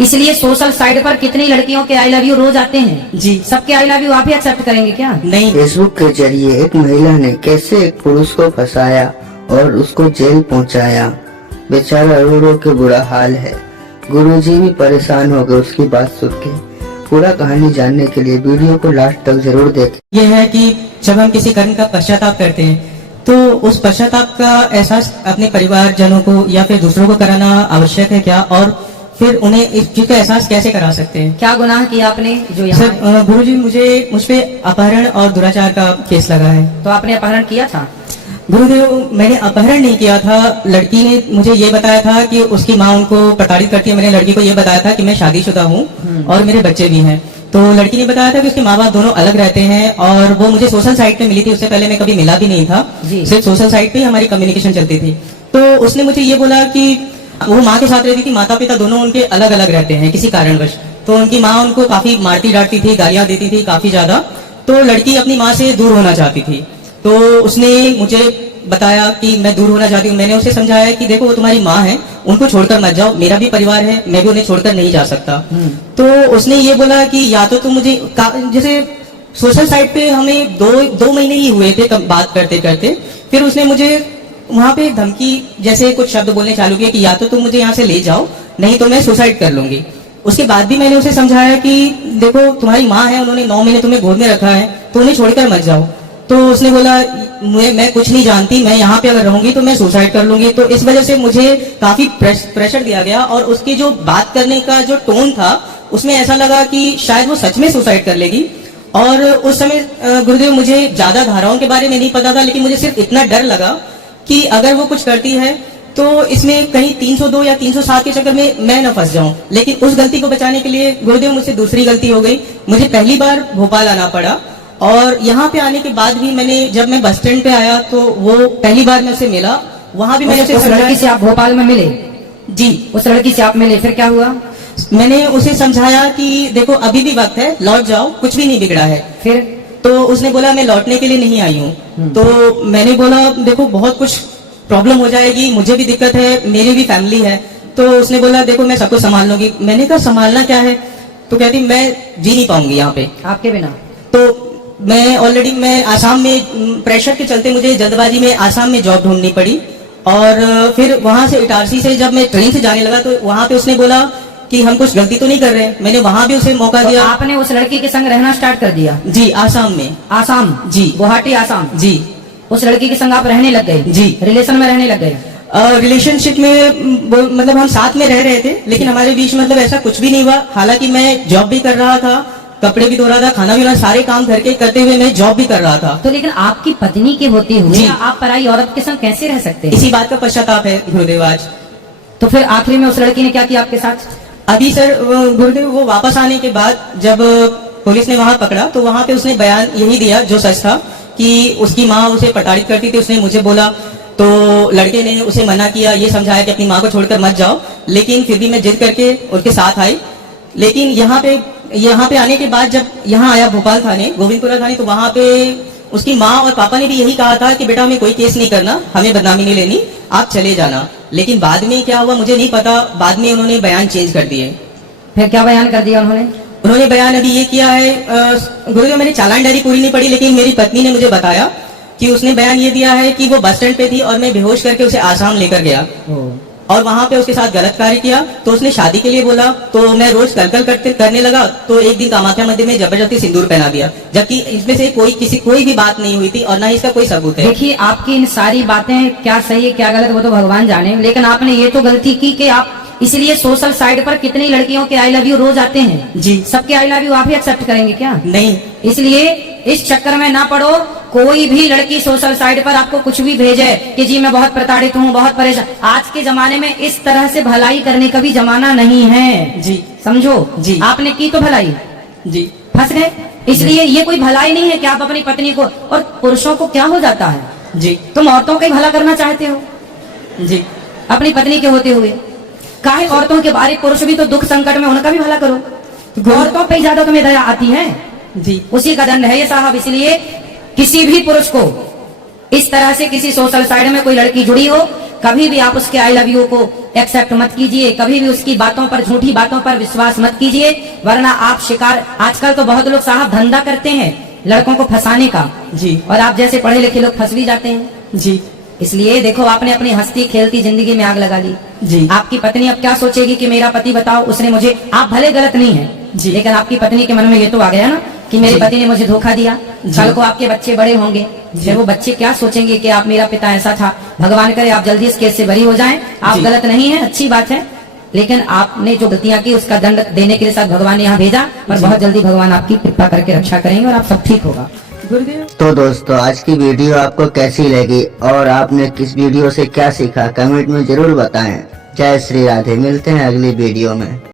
इसलिए social site पर कितनी लड़कियों के आई लव यू रोज आते हैं। जी। सबके आई लव यू आप ही एक्सेप्ट करेंगे क्या? नहीं। फेसबुक के जरिए एक महिला ने कैसे एक पुरुष को फंसाया और उसको जेल पहुंचाया। बेचारा रो रो के बुरा हाल है। गुरुजी भी परेशान हो गए उसकी बात सुन के। पूरा कहानी जानने के लिए वीडियो को लास्ट तक जरूर देखें। यह है कि जब हम किसी कर्म का पश्चाताप करते हैं तो उस पश्चाताप का एहसास अपने परिवारजनों को या फिर दूसरों को कराना आवश्यक है क्या, और फिर उन्हें इस चीज का एहसास कैसे करा सकते हैं? क्या गुनाह किया आपने जो यहाँ सर गुरुजी मुझ पे अपहरण और दुराचार का केस लगा है। तो आपने अपहरण किया था? गुरुदेव मैंने अपहरण नहीं किया था। लड़की ने मुझे ये बताया था कि उसकी माँ उनको प्रताड़ित करती है। मैंने लड़की को ये बताया था कि मैं शादीशुदा हूँ और मेरे बच्चे भी हैं। तो लड़की ने बताया था कि उसके माँ बाप दोनों अलग रहते हैं और वो मुझे सोशल साइट पे मिली थी। उससे पहले मैं कभी मिला भी नहीं था, सिर्फ सोशल साइट पे हमारी कम्युनिकेशन चलती थी। तो उसने मुझे ये बोला कि वो माँ के साथ रहती थी, माता पिता दोनों उनके अलग अलग रहते हैं किसी कारणवश। तो उनकी माँ उनको काफी मारती डांटती थी, गालियां देती थी काफी ज्यादा। तो लड़की अपनी माँ से दूर होना चाहती थी। तो उसने मुझे बताया कि मैं दूर होना चाहती हूँ। मैंने उसे समझाया कि देखो वो तुम्हारी माँ है, उनको छोड़कर मत जाओ, मेरा भी परिवार है, मैं भी उन्हें छोड़कर नहीं जा सकता। तो उसने ये बोला कि या तो तुम मुझे जैसे सोशल साइट पे हमें दो महीने ही हुए थे बात करते करते, फिर उसने मुझे वहां पे धमकी जैसे कुछ शब्द बोलने चालू किया कि या तो तुम मुझे यहाँ से ले जाओ, नहीं तो मैं सुसाइड कर लूंगी। उसके बाद भी मैंने उसे समझाया कि देखो तुम्हारी माँ है, उन्होंने 9 महीने तुम्हें गोद में रखा है, तो उन्हें छोड़कर मत जाओ। तो उसने बोला मैं कुछ नहीं जानती, मैं यहाँ पे अगर रहूंगी तो मैं सुसाइड कर लूंगी। तो इस वजह से मुझे काफी प्रेशर दिया गया और उसकी जो बात करने का जो टोन था उसमें ऐसा लगा कि शायद वो सच में सुसाइड कर लेगी। और उस समय गुरुदेव मुझे ज्यादा धाराओं के बारे में नहीं पता था, लेकिन मुझे सिर्फ इतना डर लगा कि अगर वो कुछ करती है तो इसमें कहीं 302 या 307 के चक्कर में मैं न फंस जाऊं। लेकिन उस गलती को बचाने के लिए गुरुदेव मुझसे दूसरी गलती हो गई। मुझे पहली बार भोपाल आना पड़ा और यहाँ पे आने के बाद भी जब मैं बस स्टैंड पे आया तो वो पहली बार मैं उसे मिला, वहां भी मैंने उस लड़की से आप भोपाल में मिले? जी। उस लड़की से आप मिले, फिर क्या हुआ? मैंने उसे समझाया कि देखो अभी भी वक्त है, लौट जाओ, कुछ भी नहीं बिगड़ा है। फिर तो उसने बोला मैं लौटने के लिए नहीं आई हूँ। तो मैंने बोला देखो बहुत कुछ प्रॉब्लम हो जाएगी, मुझे भी दिक्कत है, मेरी भी फैमिली है। तो उसने बोला देखो मैं सबको संभाल लूंगी। मैंने कहा संभालना क्या है? तो कहती मैं जी नहीं पाऊंगी यहाँ पे आपके बिना। तो मैं आसाम में प्रेशर के चलते मुझे जल्दबाजी में आसाम में जॉब ढूंढनी पड़ी। और फिर वहां से इटारसी से जब मैं ट्रेन से जाने लगा तो वहां पे उसने बोला कि हम कुछ गलती तो नहीं कर रहे। मैंने वहां भी उसे मौका दिया। आपने उस लड़की के संग रहना स्टार्ट कर दिया? जी, आसाम में। आसाम? जी, गुवाहाटी आसाम। जी। उस लड़की के संग आप रहने लग गए? जी। रिलेशन में रहने लग गए? रिलेशनशिप में मतलब हम साथ में रह रहे थे, लेकिन हमारे बीच मतलब ऐसा कुछ भी नहीं हुआ। हालांकि मैं जॉब भी कर रहा था, कपड़े भी धो रहा था, खाना भी, सारे काम घर के करते हुए मैं जॉब भी कर रहा था। तो लेकिन आपकी पत्नी के होते हुए आप पराई औरत के संग कैसे रह सकते हैं? इसी बात का पश्चाताप है गुरुदेव आज। तो फिर आखिरी में उस लड़की ने क्या किया आपके साथ? अभी सर गुरुदेव वो वापस आने के बाद जब पुलिस ने वहां पकड़ा तो वहां पे उसने बयान यही दिया जो सच था कि उसकी माँ उसे प्रताड़ित करती थी। उसने मुझे बोला तो लड़के ने उसे मना किया, ये समझाया कि अपनी माँ को छोड़कर मत जाओ, लेकिन फिर भी मैं जिद करके उनके साथ आई। लेकिन यहाँ पे आने के बाद जब यहाँ आया भोपाल थाने, गोविंदपुरा थाने, तो वहां पे उसकी माँ और पापा ने भी यही कहा था कि बेटा हमें कोई केस नहीं करना, हमें बदनामी नहीं लेनी, आप चले जाना। लेकिन बाद में क्या हुआ मुझे नहीं पता, बाद में उन्होंने बयान चेंज कर दिए। फिर क्या बयान कर दिया उन्होंने? उन्होंने बयान अभी ये किया है, गुरुदेव मैंने चालान डायरी पूरी नहीं पढ़ी, लेकिन मेरी पत्नी ने मुझे बताया कि उसने बयान ये दिया है कि वो बस स्टैंड पे थी और मैं बेहोश करके उसे आसाम लेकर गया और वहां पे उसके साथ गलत कार्य किया। तो उसने शादी के लिए बोला, तो मैं रोज कलकल करने लगा। तो एक दिन कामाख्या मंदिर में जबरदस्ती सिंदूर पहना दिया, जबकि इसमें से कोई भी बात नहीं हुई थी और ना इसका कोई सबूत है। देखिए आपकी इन सारी बातें क्या सही है क्या गलत वो तो भगवान जाने, लेकिन आपने ये तो गलती की कि आप इसलिए सोशल साइट पर कितनी लड़कियों के आई लव यू रोज आते हैं। जी। सबके आई लव यू आप ही एक्सेप्ट करेंगे क्या? नहीं। इसलिए इस चक्कर में ना पड़ो। कोई भी लड़की सोशल साइट पर आपको कुछ भी भेजे कि जी मैं बहुत प्रताड़ित हूँ, बहुत परेशान, आज के जमाने में इस तरह से भलाई करने का भी जमाना नहीं है। जी। समझो जी। आपने की तो भलाई, जी, फंस गए। इसलिए ये कोई भलाई नहीं है कि आप अपनी पत्नी को, और पुरुषों को क्या हो जाता है, जी, तुम औरतों का ही भला करना चाहते हो जी, अपनी पत्नी के होते हुए। काहे औरतों के बारे पुरुष भी तो दुख संकट में उनका भी भला करो। औरतों पे ज्यादा तुम्हें दया आती है। जी। उसी का दंड है ये साहब। इसलिए किसी भी पुरुष को इस तरह से किसी सोशल साइट में कोई लड़की जुड़ी हो कभी भी आप उसके आई लव यू को एक्सेप्ट मत कीजिए, कभी भी उसकी बातों पर, झूठी बातों पर विश्वास मत कीजिए, वरना आप शिकार। आजकल तो बहुत लोग साहब धंधा करते हैं लड़कों को फंसाने का, जी और आप जैसे पढ़े लिखे लोग फंस भी जाते हैं। जी इसलिए देखो, आपने अपनी हंसती खेलती जिंदगी में आग लगा दी। जी आपकी पत्नी अब क्या सोचेगी कि मेरा पति, बताओ, उसने मुझे, आप भले गलत नहीं है जी। लेकिन आपकी पत्नी के मन में ये तो आ गया ना कि मेरे जी। पति ने मुझे धोखा दिया। जी। कल को आपके बच्चे बड़े होंगे, फिर वो बच्चे क्या सोचेंगे कि आप, मेरा पिता ऐसा था। भगवान करे आप जल्दी इस केस से बरी हो जाएं। आप जी। गलत नहीं है, अच्छी बात है, लेकिन आपने जो गलतियां की उसका दंड देने के लिए साथ भगवान ने यहाँ भेजा, और जी। बहुत जल्दी भगवान आपकी कृपा करके रक्षा करेंगे और आप सब ठीक होगा। गुरुदेव। तो दोस्तों, आज की वीडियो आपको कैसी लगी और आपने किस वीडियो से क्या सीखा, कमेंट में जरूर बताएं। जय श्री राधे। मिलते हैं अगली वीडियो में।